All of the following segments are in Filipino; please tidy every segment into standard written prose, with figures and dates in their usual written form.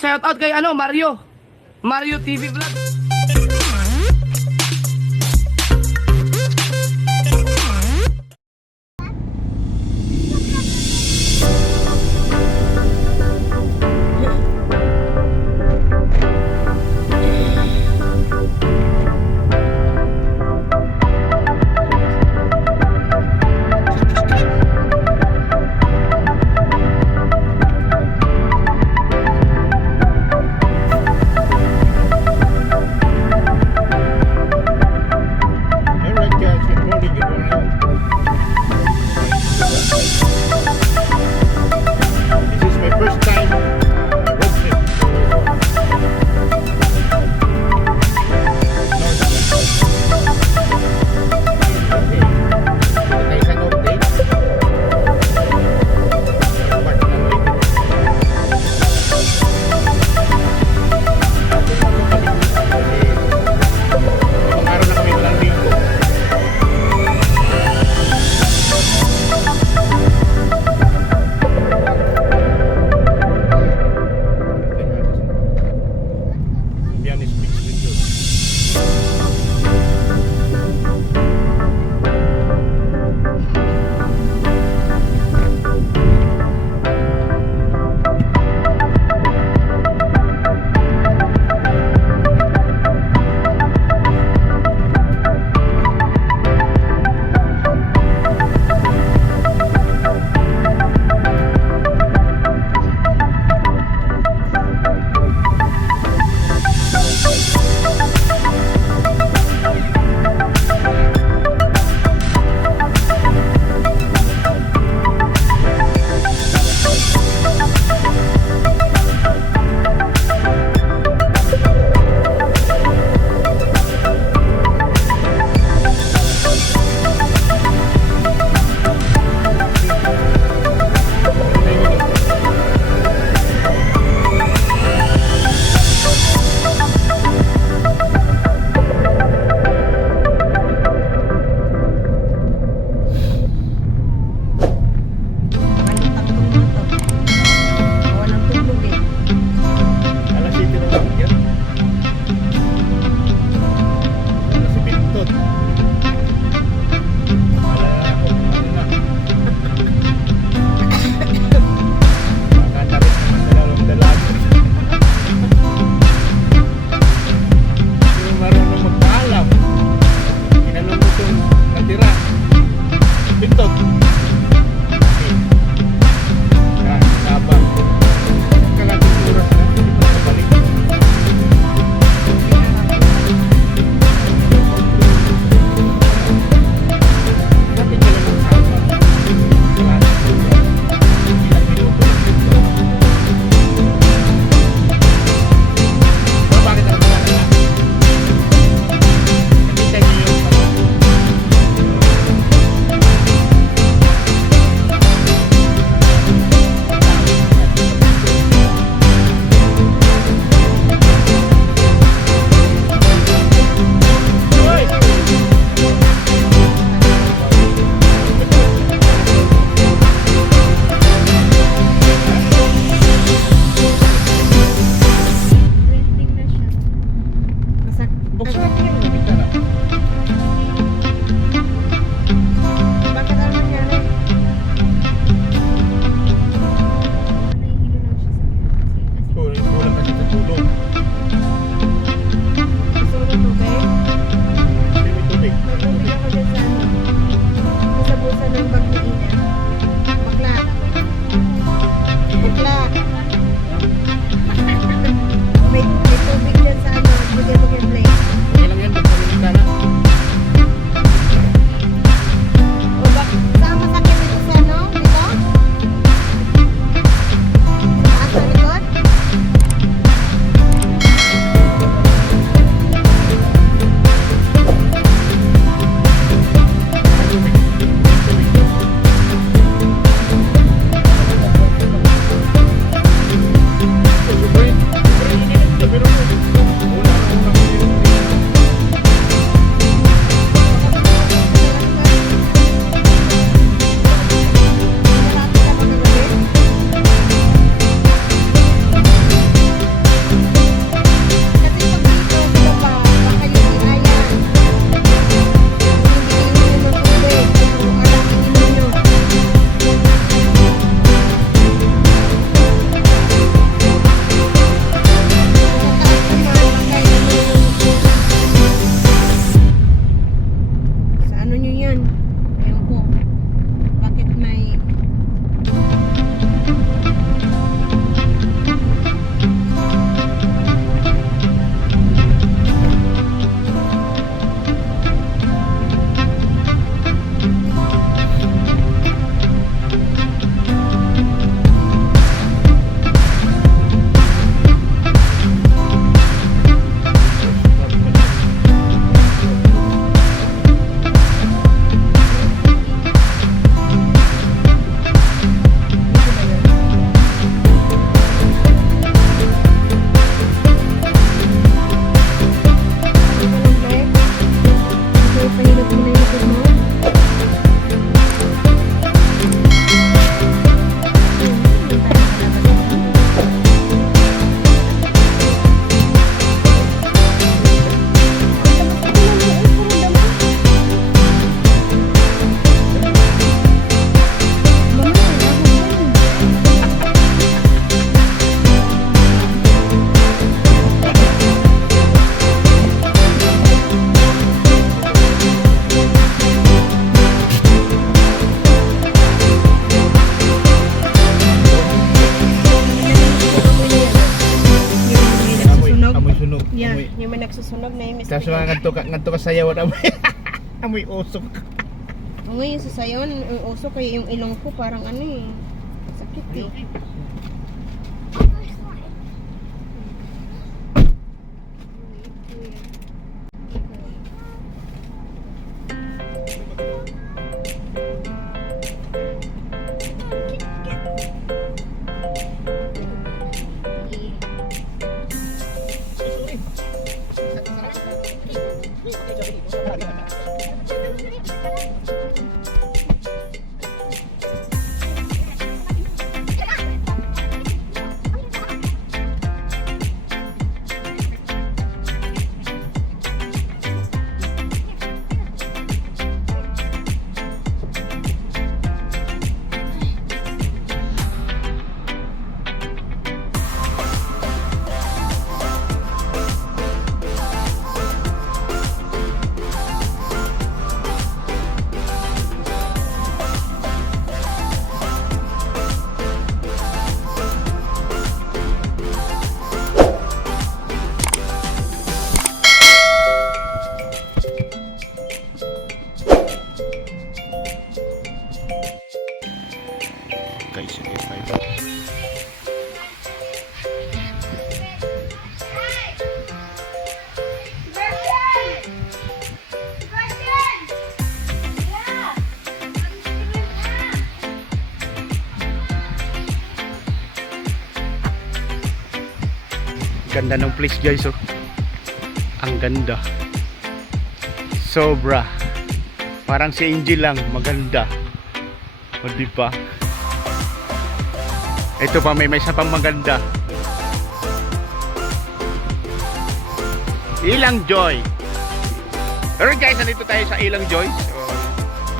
shout out kay ano, Mario. Mario TV Vlog. Tapos mga nganto ka sayaw na amoy. Amoy usok. O ngayon sa sayawan, ang uso kaya yung ilong ko parang ano eh. Sakit eh. Guys, sige tayo. Ganda ng place guys, oh. Ang ganda. Sobra. Parang si Angel lang, maganda. O diba? Ito pa, may isa pang maganda. Ilang Joy. Pero guys, nandito tayo sa Ilang Joy.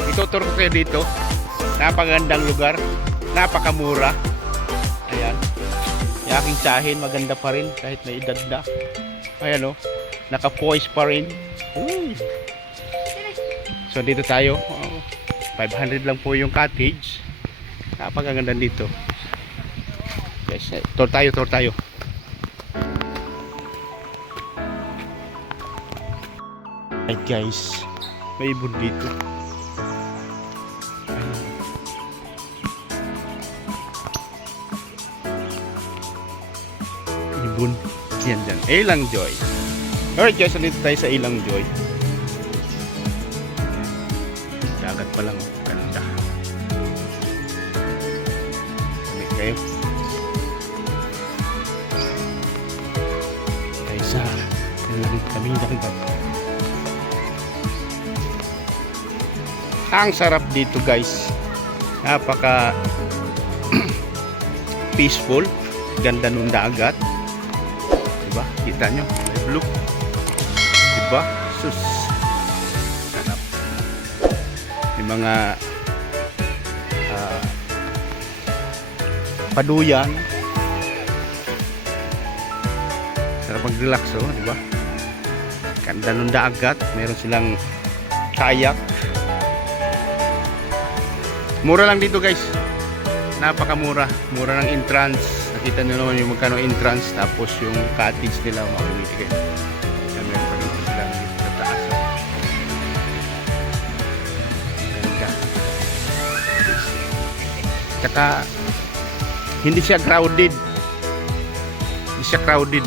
So, ituturo ko kayo dito. Napakagandang lugar. Napakamura. Ayan. Yung aking tsahin, maganda pa rin kahit may edad na. Ayan o. Naka-poise pa rin. Uy. So dito tayo. 500 lang po yung cottage. Napakaganda dito. Yes, tour tayo. Right guys, may ibon dito. Ibon. Yan dyan. Ilang Joy. Alright guys, nandito tayo sa Ilang Joy. Dagat pa lang. Oh. Ganda. May kayo. Sa langit kami dagat. Ang sarap dito guys. Napaka peaceful. Ganda ng dagat. Diba? Kita nyo? May blue. Diba? Sus. Sarap. May mga paduyan. Sarap mag-relax, oh, di ba? Ganda ng dagat, meron silang kayak. Mura lang dito, guys. Napakamura. Mura ng entrance. Nakita nyo naman yung magkano entrance, tapos yung cottage nila, makikita kayo. Yan, meron pa dito silang dito sa taas. Ganda. Tsaka, hindi siya crowded. Hindi siya crowded.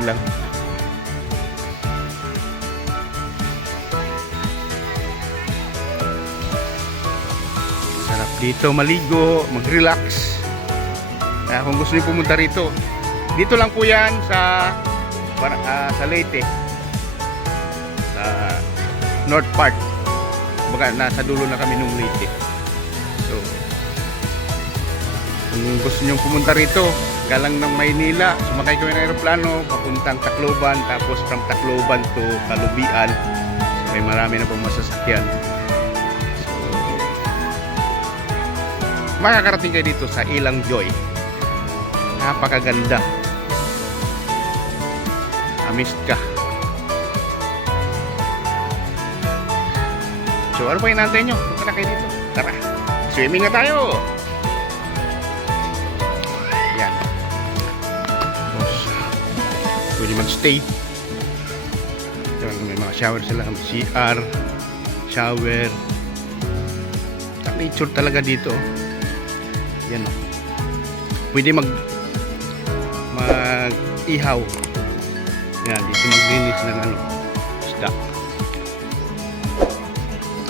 Lang. Sarap dito maligo, mag-relax. Kaya kung gusto niyo pumunta rito, dito lang po yan sa Leyte. Sa North Part. Baga nasa dulo na kami nung Leyte. So, kung gusto niyo pumunta rito, galang ng Maynila, sumakay kami ng aeroplano papuntang Tacloban, tapos from Tacloban to Kalubian. So, may marami na pong masasakyan. So, makakarating kayo dito sa Ilang Joy. Napakaganda. Amist ka. So ano pa hinantay nyo? Punta na kayo dito. Tara, swimming na tayo. Yan. Tapos pwede mag-stay. shower sila. CR, shower. Nature talaga dito. Yan. Pwede mag-ihaw. Yan, dito maglinis ng ano, isda.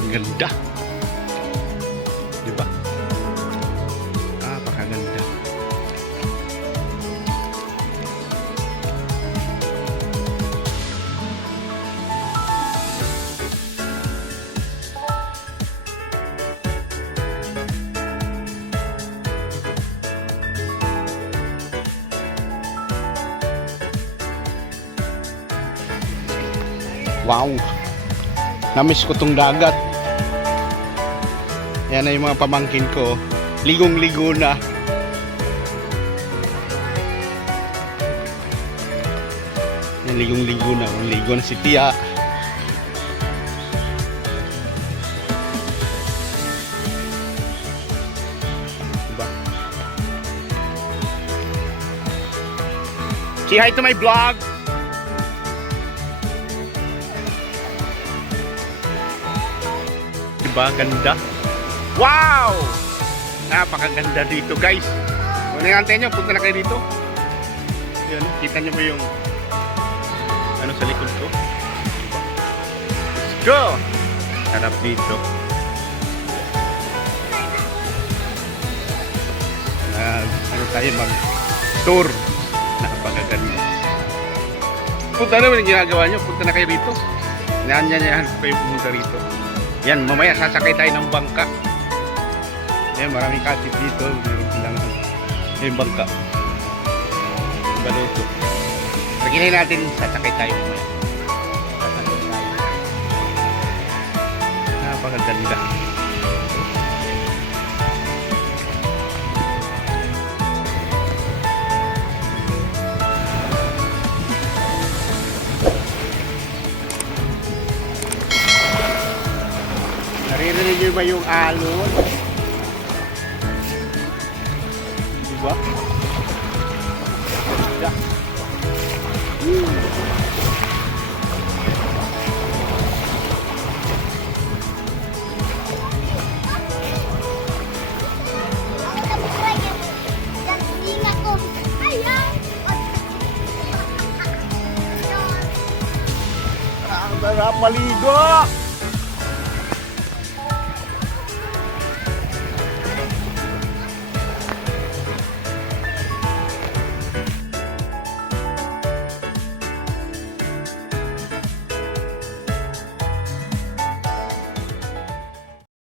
Ang ganda. Diba? Napakaganda. Wow! Namiss ko tong dagat. Yan na yung mga pamangkin ko. Ligong-ligo na. Yan, ligong-ligo na. Ligo na si Tia. Diba? Say hi to my vlog! Diba? Ganda. Wow! Napakaganda dito, guys. Kung nangantay nyo, punta na kayo dito. Yan, kita nyo ba yung ano sa likod ko? Let's go! Sarap dito. Ano tayo mag-tour. Napakaganda. Punta na yung ginagawa nyo. Punta na kayo dito. Yan kayo pumunta rito. Yan, mamaya sasakay tayo ng bangka. Yan, maraming kasit dito. Yung bangka. Yung baluto. Pagkinahin natin, sasakay tayo mamaya. Sasakay tayo. Napakaganda. Naririnig nyo ba yung alon? Diba? Yeah. Ang sarap maligo!